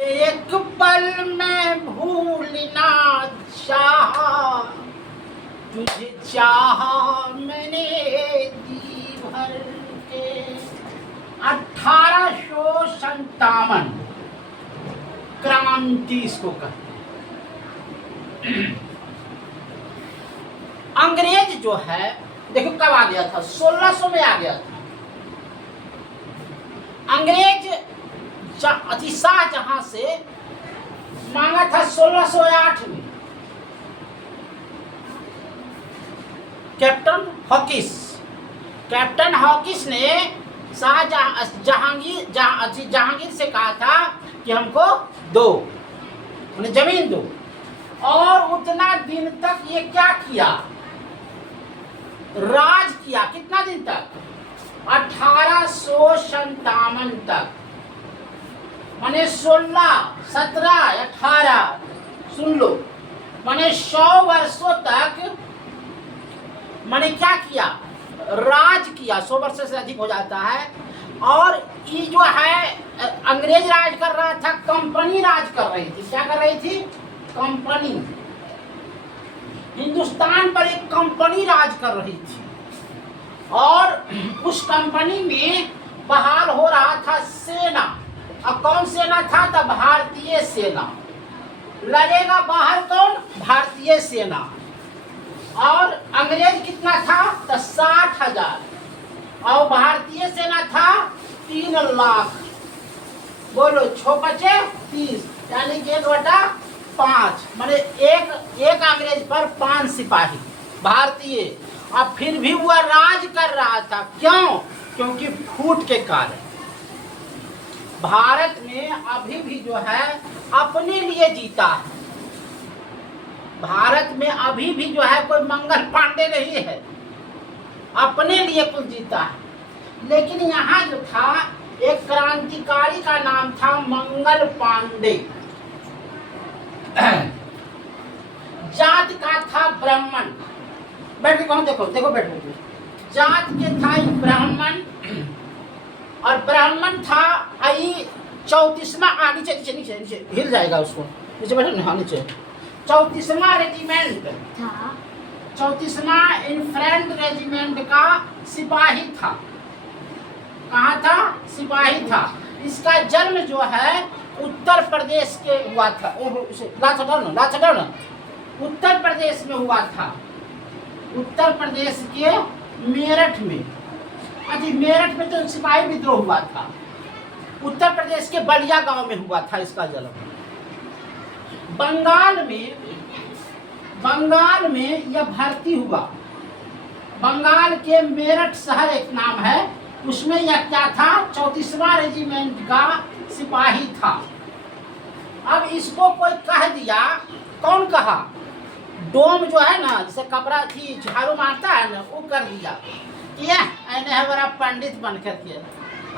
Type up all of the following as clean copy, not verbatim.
एक पल में भूलना चाहा, तुझे चाहा मैंने जी भर के। 1857 क्रांति इसको कहते। अंग्रेज जो है देखो कब आ गया था, 1600 में आ गया था। अंग्रेज शाहजहां से मांगा था 1608 में। कैप्टन हॉकिस ने जहांगीर से कहा था कि हमको दो, उन्हें जमीन दो। और उतना दिन तक ये क्या किया, राज किया। कितना दिन तक? 1857 तक। माने 16, 17, 18, सुन लो, माने 100 वर्षों तक माने क्या किया, राज किया। 100 वर्ष से अधिक हो जाता है। और ये जो है अंग्रेज राज कर रहा था, कंपनी राज कर रही थी। क्या कर रही थी? कंपनी। हिंदुस्तान पर एक कंपनी राज कर रही थी। और उस कंपनी में बहाल हो रहा था सेना। अब कौन सेना था? तब भारतीय सेना। लड़ेगा बाहर कौन? भारतीय सेना। और अंग्रेज कितना था? तो 60,000। और भारतीय सेना था 3 लाख। बोलो 6 बचे 30, यानी कि 1/5। माने एक अंग्रेज पर 5 सिपाही भारतीय। अब फिर भी वह राज कर रहा था। क्यों? क्योंकि फूट के कारण। भारत में अभी भी जो है अपने लिए जीता है। भारत में अभी भी जो है कोई मंगल पांडे नहीं है, अपने लिए कुछ जीता है। लेकिन यहाँ जो था एक क्रांतिकारी का नाम था मंगल पांडे। जात का था ब्राह्मण। बैठ के कौन, देखो देखो बैठ के। जात के था ब्राह्मण। और ब्राह्मण था 34वां, नीचे नीचे नीचे नीचे हिल जाएगा उसको, नीचे बैठो ना, नीचे 34वां रेजिमेंट था। 34वां इन्फ्रंट रेजिमेंट का सिपाही था। कहाँ था? सिपाही था। इसका जन्म जो है उत्तर प्रदेश के हुआ था। लात हटाओ ना। उत्तर प्रदेश में हुआ था। उत्तर प्रदेश के मेरठ में। मेरठ में तो सिपाही विद्रोह हुआ था। उत्तर प्रदेश के बलिया गांव में हुआ था इसका जन्म। बंगाल में यह भर्ती हुआ। बंगाल के मेरठ शहर एक नाम है, उसमें यह क्या था? 34वां रेजिमेंट का सिपाही था। अब इसको कोई कह दिया, कौन कहा? डोम जो है ना, जैसे कपड़ा थी झाड़ू मारता है ना, वो कर दिया एने है बड़ा पंडित बन करके।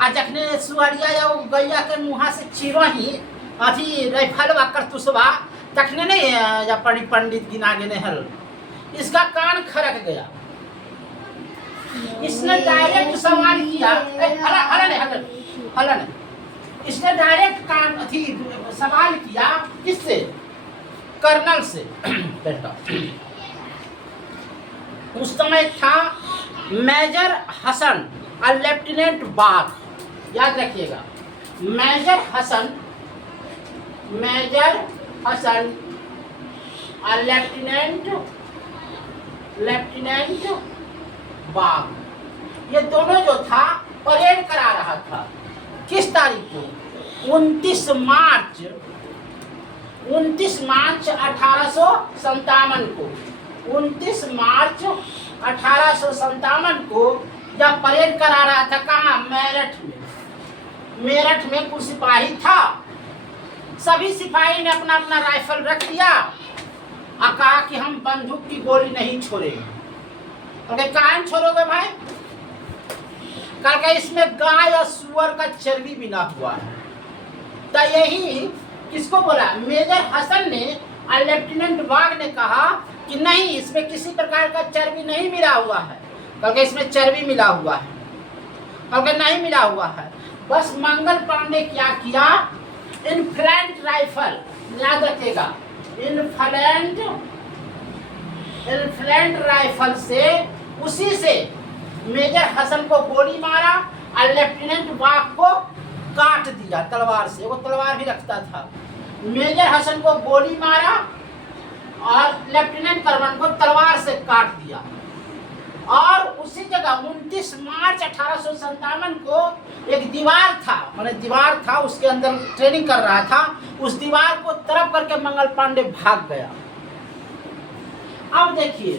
आ जखने सुअरिया या गैया के मुँहा से चिरो ही अथी रैफलवा करतुसवा, तखने नहीं या पंडित गिना गिने हल। इसका कान खरक गया। इसने डायरेक्ट सवाल किया, हला नहीं। इसने डायरेक्ट कान अथी सवाल किया, किससे? कर्नल से। बेटा उस समय था मेजर हसन और लेफ्टिनेंट बाग। याद रखिएगा, मेजर हसन और लेफ्टिनेंट बाग, ये दोनों जो था परेड करा रहा था। किस तारीख को? 29 मार्च 1857 को। 29 मार्च 1857 को जब परेड करा रहा था। कहाँ? मेरठ में। मेरठ में कुछ सिपाही था। सभी सिपाही ने अपना अपना राइफल रख दिया और कहा कि हम बंदूक की गोली नहीं छोड़ेंगे। तो कहाँ छोड़ोगे भाई? कल का इसमें गाय और सुअर का चर्बी बिना हुआ है। तो यही किसको बोला? मेजर हसन ने और लेफ्टिनेंट बाग ने कहा कि नहीं, इसमें किसी प्रकार का चर्बी नहीं मिला हुआ है। कल के इसमें चर्बी मिला हुआ है। कल के नहीं मिला हुआ है। बस मंगल पांडे क्या किया, इन्फ्लैंट राइफल, याद रखिएगा, इन्फ्लैंट राइफल से, उसी से मेजर हसन को गोली मारा और लेफ्टिनेंट वाक को काट दिया तलवार से। वो तलवार भी रखता था। मेजर हसन को गोली मारा और लेफ्टिनेंट कर्नल को तलवार से काट दिया। और उसी जगह 29 मार्च 1857 को एक दीवार था, माने दीवार था, उसके अंदर ट्रेनिंग कर रहा था, उस दीवार को तरफ करके मंगल पांडे भाग गया। अब देखिए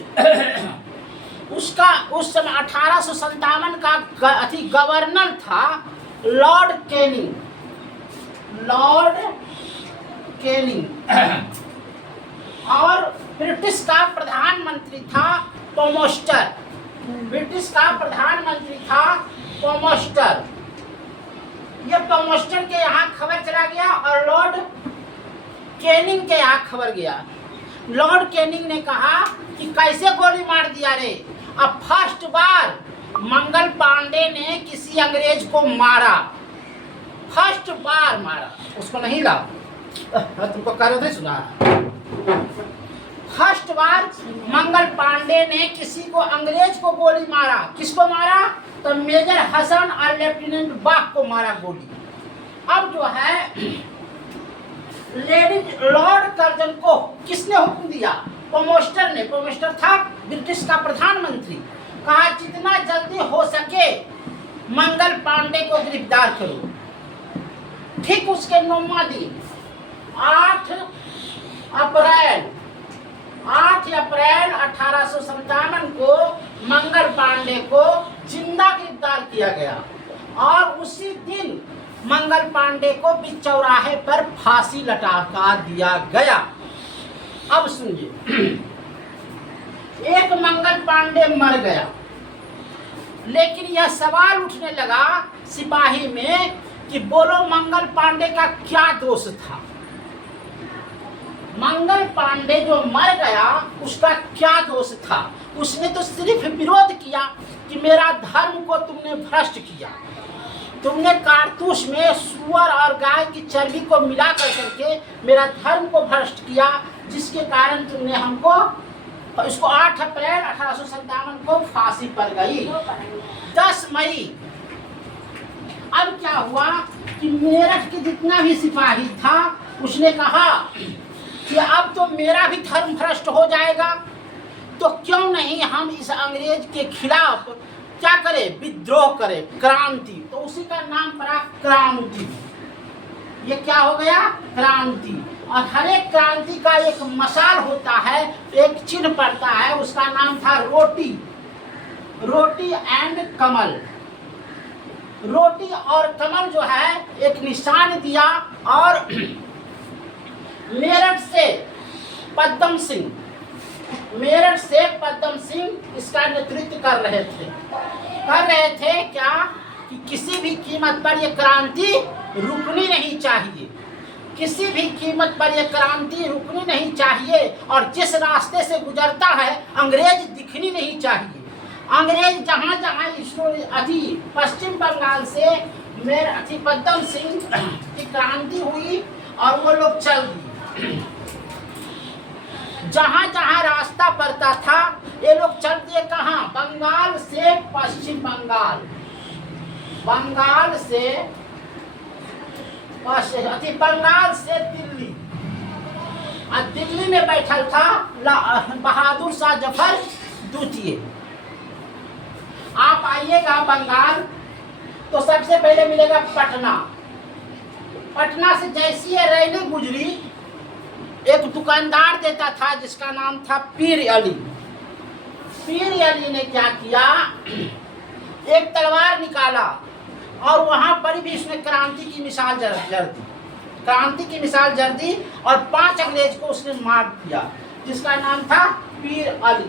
उसका उस समय 1857 का गवर्नर था लॉर्ड कैनिंग और ब्रिटिश का प्रधानमंत्री था पोमोस्टर। ये पोमोस्टर के यहाँ खबर चला गया और लॉर्ड कैनिंग के यहाँ खबर गया। लॉर्ड कैनिंग ने कहा कि कैसे गोली मार दिया रे। अब फर्स्ट बार मंगल पांडे ने किसी अंग्रेज को मारा, फर्स्ट बार मारा, उसको नहीं ला, तुमको कह रहे थे सुना। फर्स्ट बार मंगल पांडे ने किसी को, अंग्रेज को गोली मारा। किसको मारा? तो मेजर हसन और लेफ्टिनेंट बाग को मारा गोली। अब जो है लेडी लॉर्ड कर्जन को किसने हुक्म दिया? पोमोस्टर ने। पोमोस्टर था ब्रिटिश का प्रधानमंत्री। कहा जितना जल्दी हो सके मंगल पांडे को गिरफ्तार करो। ठीक उसके 9वां दिन 8 अप्रैल 1857 को मंगल पांडे को जिंदा गिरफ्तार किया गया और उसी दिन मंगल पांडे को बीच चौराहे पर फांसी लटका दिया गया। अब सुनिए, एक मंगल पांडे मर गया, लेकिन यह सवाल उठने लगा सिपाही में कि बोलो मंगल पांडे का क्या दोष था? मंगल पांडे जो मर गया उसका क्या दोष था? उसने तो सिर्फ विरोध किया कि मेरा धर्म को तुमने भ्रष्ट किया, तुमने कारतूस में सुअर और गाय की चर्बी को मिला करके मेरा धर्म को भ्रष्ट किया, जिसके कारण तुमने हमको, इसको 8 अप्रैल 1857 को फांसी पड़ गई। 10 मई। अब क्या हुआ कि मेरठ के जितना भी सिपाही था उसने कहा कि अब तो मेरा भी धर्म भ्रष्ट हो जाएगा, तो क्यों नहीं हम इस अंग्रेज के खिलाफ क्या करें? विद्रोह करें, क्रांति। तो उसी का नाम पड़ा क्रांति। ये क्या हो गया? क्रांति। और हर एक क्रांति का एक मशाल होता है, एक चिन्ह पड़ता है, उसका नाम था रोटी एंड कमल। रोटी और कमल जो है एक निशान दिया। और मेरठ से पद्म सिंह इसका नेतृत्व कर रहे थे क्या कि किसी भी कीमत पर यह क्रांति रुकनी नहीं चाहिए, किसी भी कीमत पर यह क्रांति रुकनी नहीं चाहिए। और जिस रास्ते से गुजरता है अंग्रेज दिखनी नहीं चाहिए। अंग्रेज जहाँ पश्चिम बंगाल से पद्म सिंह की क्रांति हुई और वो लोग चल दिए। जहाँ जहाँ रास्ता पड़ता था ये लोग चल दिए। कहाँ? बंगाल से पश्चिम बंगाल, बंगाल से दिल्ली। और दिल्ली में बैठल था बहादुर शाह जफर द्वितीय। आप आइएगा बंगाल तो सबसे पहले मिलेगा पटना। पटना से जैसी ये रेलवे गुजरी, एक दुकानदार देता था जिसका नाम था पीर अली। पीर अली ने क्या किया, एक तलवार निकाला और वहां पर भी उसने क्रांति की मिसाल जर दी और 5 अंग्रेज को उसने मार दिया, जिसका नाम था पीर अली।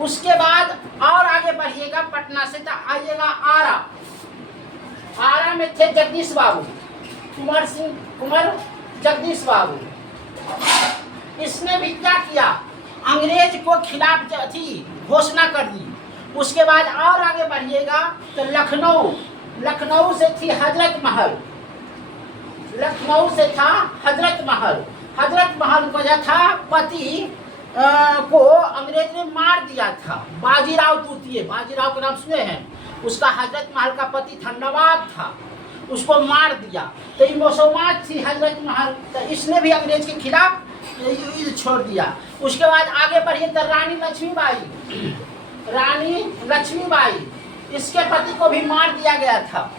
उसके बाद और आगे बढ़िएगा पटना से तो आइएगा आरा में थे जगदीश बाबू, कुंवर जगदीश बाबू। इसने भी क्या किया, अंग्रेज को खिलाफ घोषणा कर दी। उसके बाद और आगे बढ़िएगा तो लखनऊ से थी हजरत महल। लखनऊ से था हजरत महल। हजरत महल को जो था पति को अंग्रेज ने मार दिया था। बाजीराव द्वितीय, बाजीराव के नाम सुने हैं, उसका हजरत महल का पति था, नवाब था, उसको मार दिया। तो ये मुसलमान थी हजरत महल, तो इसने भी अंग्रेज के खिलाफ युद्ध छोड़ दिया। उसके बाद आगे बढ़िए तो रानी लक्ष्मीबाई, रानी लक्ष्मीबाई, इसके पति को भी मार दिया गया था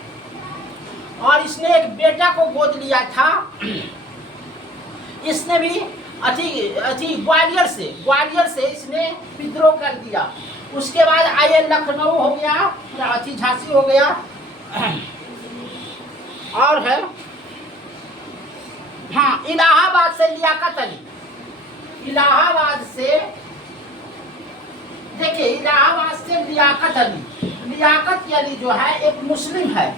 और इसने एक बेटा को गोद लिया था। इसने भी ग्वालियर से इसने विद्रोह कर दिया। उसके बाद आइए लखनऊ हो गया, झांसी हो गया, और है हाँ इलाहाबाद से लियाकत अली। इलाहाबाद से देखिए, इलाहाबाद से लियाकत अली। लियाकत अली जो है एक मुस्लिम है,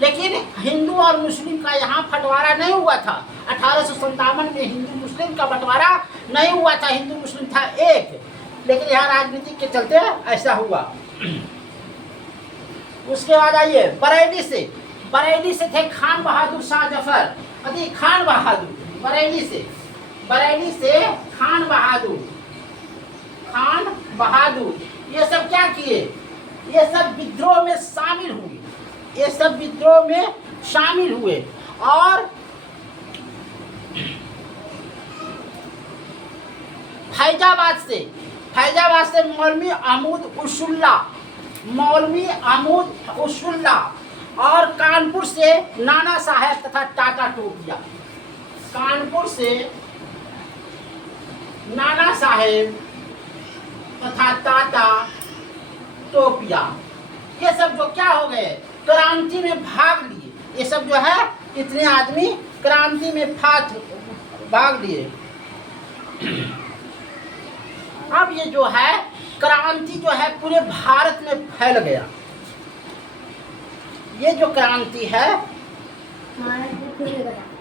लेकिन हिंदू और मुस्लिम का यहाँ बंटवारा नहीं हुआ था। 1857 में हिंदू मुस्लिम का बंटवारा नहीं हुआ था, हिंदू मुस्लिम था एक, लेकिन यहाँ राजनीति के चलते ऐसा हुआ। उसके बाद आइए बरेली से थे खान बहादुर शाह जफर, खान बहादुर, बरेली से खान बहादुर, ये सब क्या किए, ये सब विद्रोह में शामिल हुए, ये सब विद्रोह में शामिल हुए। और फैजाबाद से मौलवी अहमद उसुल्ला और कानपुर से नाना साहेब तथा टाटा टोपिया। कानपुर से नाना साहेब तथा टाटा टोपिया, ये सब जो क्या हो गए, क्रांति में भाग लिए। ये सब जो है इतने आदमी क्रांति में भाग लिए। अब ये जो है क्रांति जो है पूरे भारत में फैल गया। ये जो क्रांति है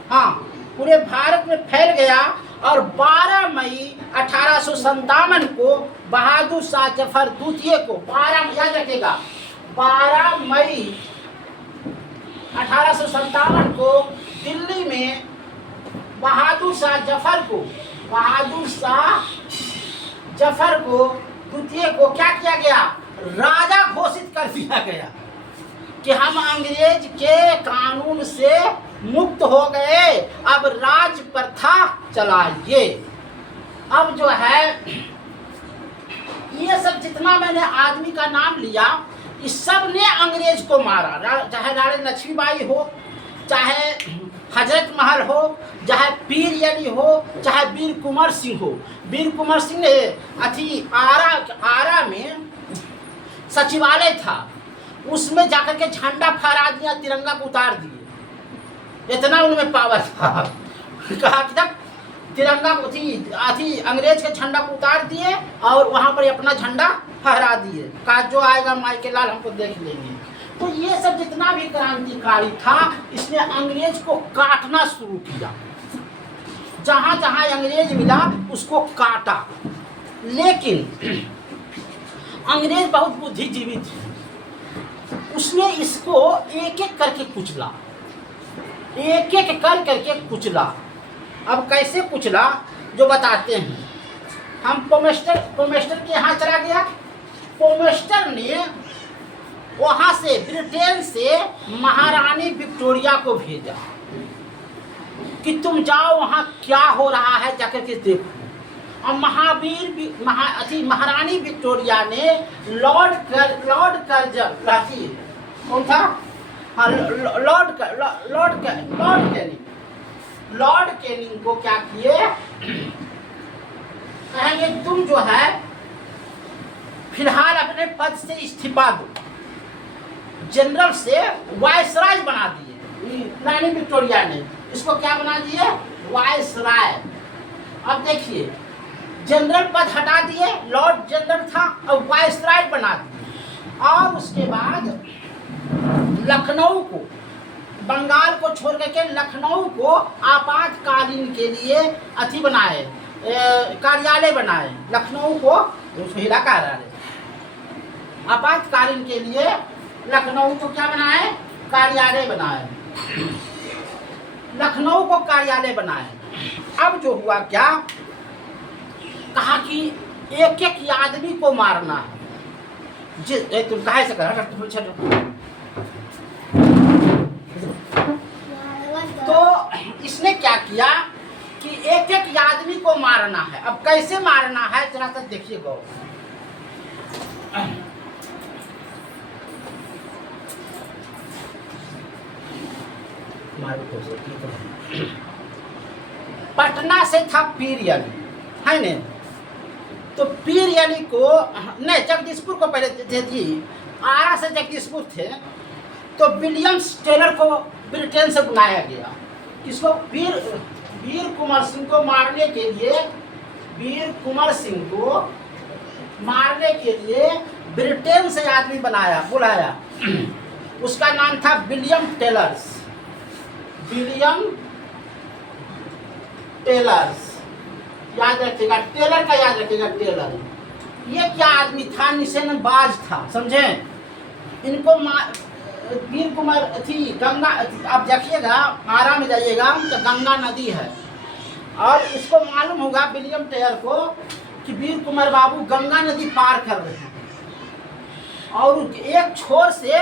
हाँ पूरे भारत में फैल गया। और 12 मई 1857 को बहादुर शाह जफर द्वितीय को, 12 याद रखिएगा, 12 मई 1857 को दिल्ली में बहादुर शाह जफर को द्वितीय को क्या किया गया, राजा घोषित कर दिया गया कि हम अंग्रेज के कानून से मुक्त हो गए, अब राज प्रथा चलाइए। अब जो है ये सब जितना मैंने आदमी का नाम लिया, इस सब ने अंग्रेज को मारा, चाहे रानी लक्ष्मीबाई हो, चाहे हजरत महल हो, चाहे पीर अली हो, चाहे वीर कुंवर सिंह हो। वीर कुंवर सिंह ने आरा में सचिवालय था, उसमें जाकर के झंडा फहरा दिया, तिरंगा को उतार दिए, इतना उनमें पावर था। कहा कि जब तिरंगा को अंग्रेज के झंडा को उतार दिए और वहाँ पर अपना झंडा फहरा दिए, कहा जो आएगा माई के लाल हमको देख लेंगे। तो ये सब जितना भी क्रांतिकारी था, इसने अंग्रेज को काटना शुरू किया, जहाँ जहाँ अंग्रेज मिला उसको काटा। लेकिन अंग्रेज बहुत बुद्धिजीवी थे, उसने इसको एक एक करके कुचला, एक एक कर करके कुचला। अब कैसे कुचला जो बताते हैं। हम पोमेस्टर के यहाँ चला गया। पोमेस्टर ने वहाँ से ब्रिटेन से महारानी विक्टोरिया को भेजा कि तुम जाओ वहाँ क्या हो रहा है, जाकर के देखो। और महारानी विक्टोरिया ने लॉर्ड कौन था, हाँ लॉर्ड कैनिंग को क्या किए, कहेंगे तुम जो है फिलहाल अपने पद से इस्तीफा दो। जनरल से वायसराय बना दिए रानी विक्टोरिया ने, इसको क्या बना दिए, वायसराय। अब देखिए जनरल पद हटा दिए, लॉर्ड जनरल था, और वायसराय बना दिए। और उसके बाद लखनऊ को, बंगाल को छोड़ करके लखनऊ को आपातकालीन के लिए बनाए, कार्यालय बनाए। लखनऊ को हिला कार्यालय, आपातकालीन के लिए लखनऊ को क्या बनाए, कार्यालय बनाए। लखनऊ को कार्यालय बनाया। अब जो हुआ क्या, कहा कि एक एक आदमी को मारना है। तुम कहा से कर तो इसने क्या किया कि एक एक आदमी को मारना है। अब कैसे मारना है जरा तक देखिए गौर। पटना से था पीर अली, है न? तो पीर अली को नहीं, जगदीशपुर को पहले थी, आरा से जगदीशपुर थे। तो विलियम्स टेलर को ब्रिटेन से बुलाया गया। किसको? वीर कुंवर सिंह को मारने के लिए, वीर कुंवर सिंह को मारने के लिए ब्रिटेन से आदमी बुलाया। उसका नाम था विलियम टेलर्स, विलियम टेलर्स। याद रखिएगा, टेलर का याद रखिएगा, टेलर। ये क्या आदमी था? निशानेबाज था, समझे? इनको वीर कुंवर थी गंगा। आप देखिएगा, आरा में जाइएगा तो गंगा नदी है, और इसको मालूम होगा विलियम टेलर को कि वीर कुंवर बाबू गंगा नदी पार कर रहे हैं, और एक छोर से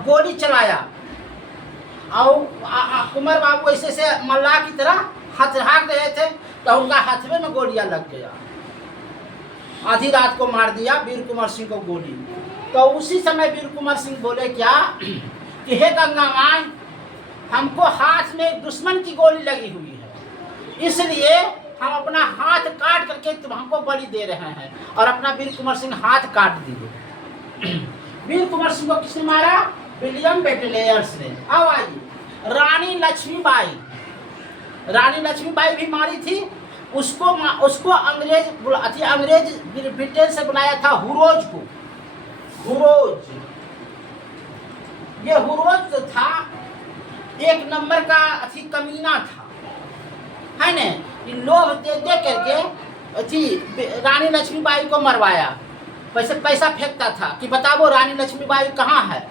गोली चलाया, और कुंवर बाबू ऐसे से मल्लाह की तरह हथराक रहे थे, तो उनका हाथवे में गोलियां लग गया। आधी रात को मार दिया वीर कुंवर सिंह को गोली। तो उसी समय वीर कुंवर सिंह बोले क्या कि हे गंगा माँ, हमको हाथ में दुश्मन की गोली लगी हुई है, इसलिए हम अपना हाथ काट करके तुम हमको बलि दे रहे हैं। और अपना वीर कुंवर सिंह हाथ काट दिए। वीर कुंवर सिंह को किसने मारा? विलियम बेटलेयर्स ने। अब आइए, रानी लक्ष्मीबाई, रानी लक्ष्मीबाई भी मारी थी। उसको अंग्रेज ब्रिटेन से बुलाया था हुरोज को। हुरोज, ये हुरोज जो था एक नंबर का कमीना था, है न? लोभ दे करके रानी लक्ष्मीबाई को मरवाया। पैसा फेंकता था कि बताओ रानी लक्ष्मीबाई कहाँ है,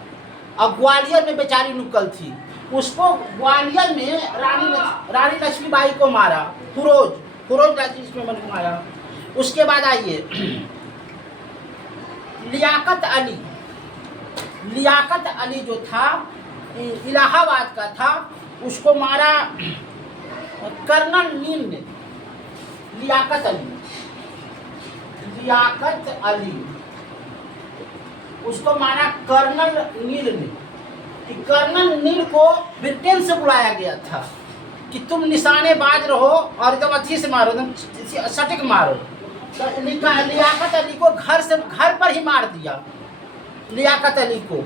और ग्वालियर में बेचारी नुकल थी। उसको ग्वालियर में रानी लक्ष्मीबाई को मारा, हुरोज लक्ष्मीबाई को मारा। उसके बाद आइए, लियाकत अली जो था इलाहाबाद का था, उसको मारा कर्नल नील ने। लियाकत अली उसको मारा कर्नल नील ने। कर्नल नील को ब्रिटेन से बुलाया गया था कि तुम निशानेबाज रहो और एकदम अच्छी से मारो, एकदम सटीक मारो। तो लियाकत अली को घर पर ही मार दिया, लियाकत अली को।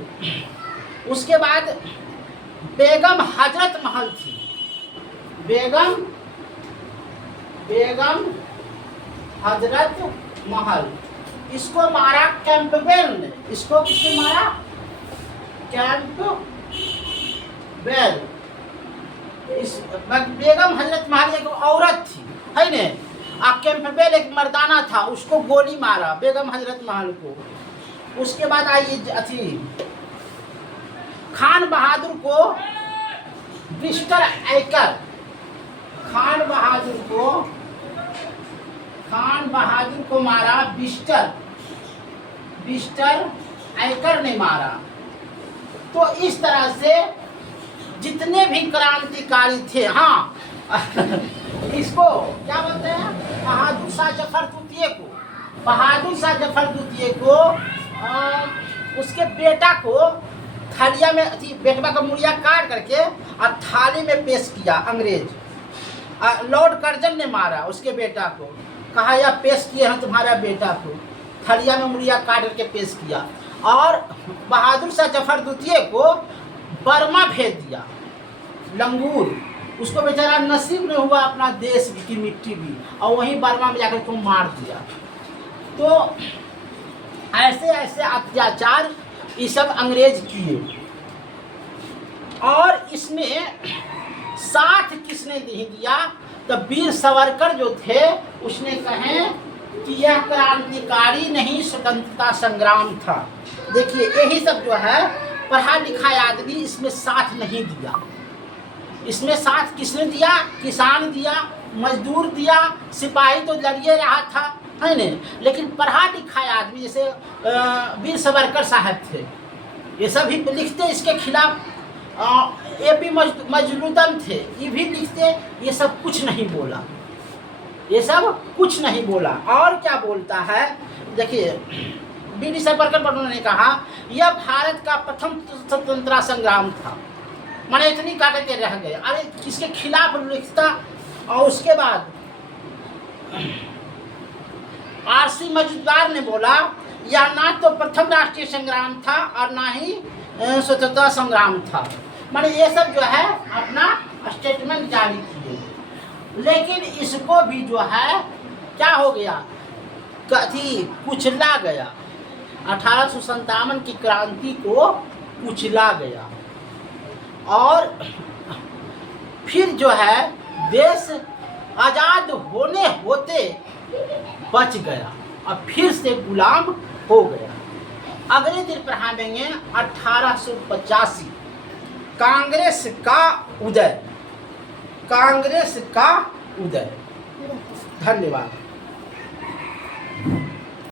उसके बाद बेगम हजरत महल थी, बेगम हजरत महल, इसको मारा कैंपबेल ने। इसको किसने मारा? कैंपबेल। इस बेगम हजरत महल एक औरत थी, है ने? कैंपबेल एक मर्दाना था, उसको गोली मारा बेगम हजरत महल को। उसके बाद आइए खान बहादुर को बिस्टर ऐकर, खान बहादुर को मारा बिस्टर ऐकर ने मारा। तो इस तरह से जितने भी क्रांतिकारी थे, हाँ इसको क्या बोलते हैं? बहादुर शाह जफर द्वितीय को उसके बेटा को थालिया में बेटवा का मुड़िया काट करके और थाली में पेश किया अंग्रेज। लॉर्ड कर्जन ने मारा उसके बेटा को, कहा यह पेश किए हैं तुम्हारा बेटा को, थालिया में मुड़िया काट करके पेश किया। और बहादुर शाह जफर द्वितीय को बर्मा भेज दिया, लंगूर। उसको बेचारा नसीब नहीं हुआ अपना देश की मिट्टी भी, और वहीं बर्मा में जाकर तुम मार दिया। तो ऐसे अत्याचार ये सब अंग्रेज किए। और इसमें साथ किसने नहीं दिया? तो वीर सावरकर जो थे उसने कहे कि यह क्रांतिकारी नहीं स्वतंत्रता संग्राम था। देखिए यही सब जो है पढ़ा लिखा आदमी इसमें साथ नहीं दिया, इसमें साथ किसने दिया? किसान दिया, मजदूर दिया, सिपाही तो लड़िए रहा था, है न। लेकिन पढ़ा लिखा आदमी जैसे वीर सावरकर साहब थे, ये सब भी लिखते इसके खिलाफ। AP मजलूदन थे, ये भी लिखते, ये सब कुछ नहीं बोला, ये सब कुछ नहीं बोला। और क्या बोलता है, देखिए वीर सावरकर ने कहा यह भारत का प्रथम स्वतंत्रता संग्राम था, माने इतनी कागजें रह गए। अरे किसके खिलाफ लिखता? और उसके बाद RC मजूमदार ने बोला यह ना तो प्रथम राष्ट्रीय संग्राम था और ना ही स्वतंत्रता संग्राम था, माने ये सब जो है अपना स्टेटमेंट जारी किए। लेकिन इसको भी जो है क्या हो गया, कथी कुचला गया। 1857 की क्रांति को कुचला गया और फिर जो है देश आज़ाद होने होते बच गया और फिर से गुलाम हो गया। अगले दिन पढ़ाएंगे 1885 कांग्रेस का उदय। कांग्रेस का उदय। धन्यवाद।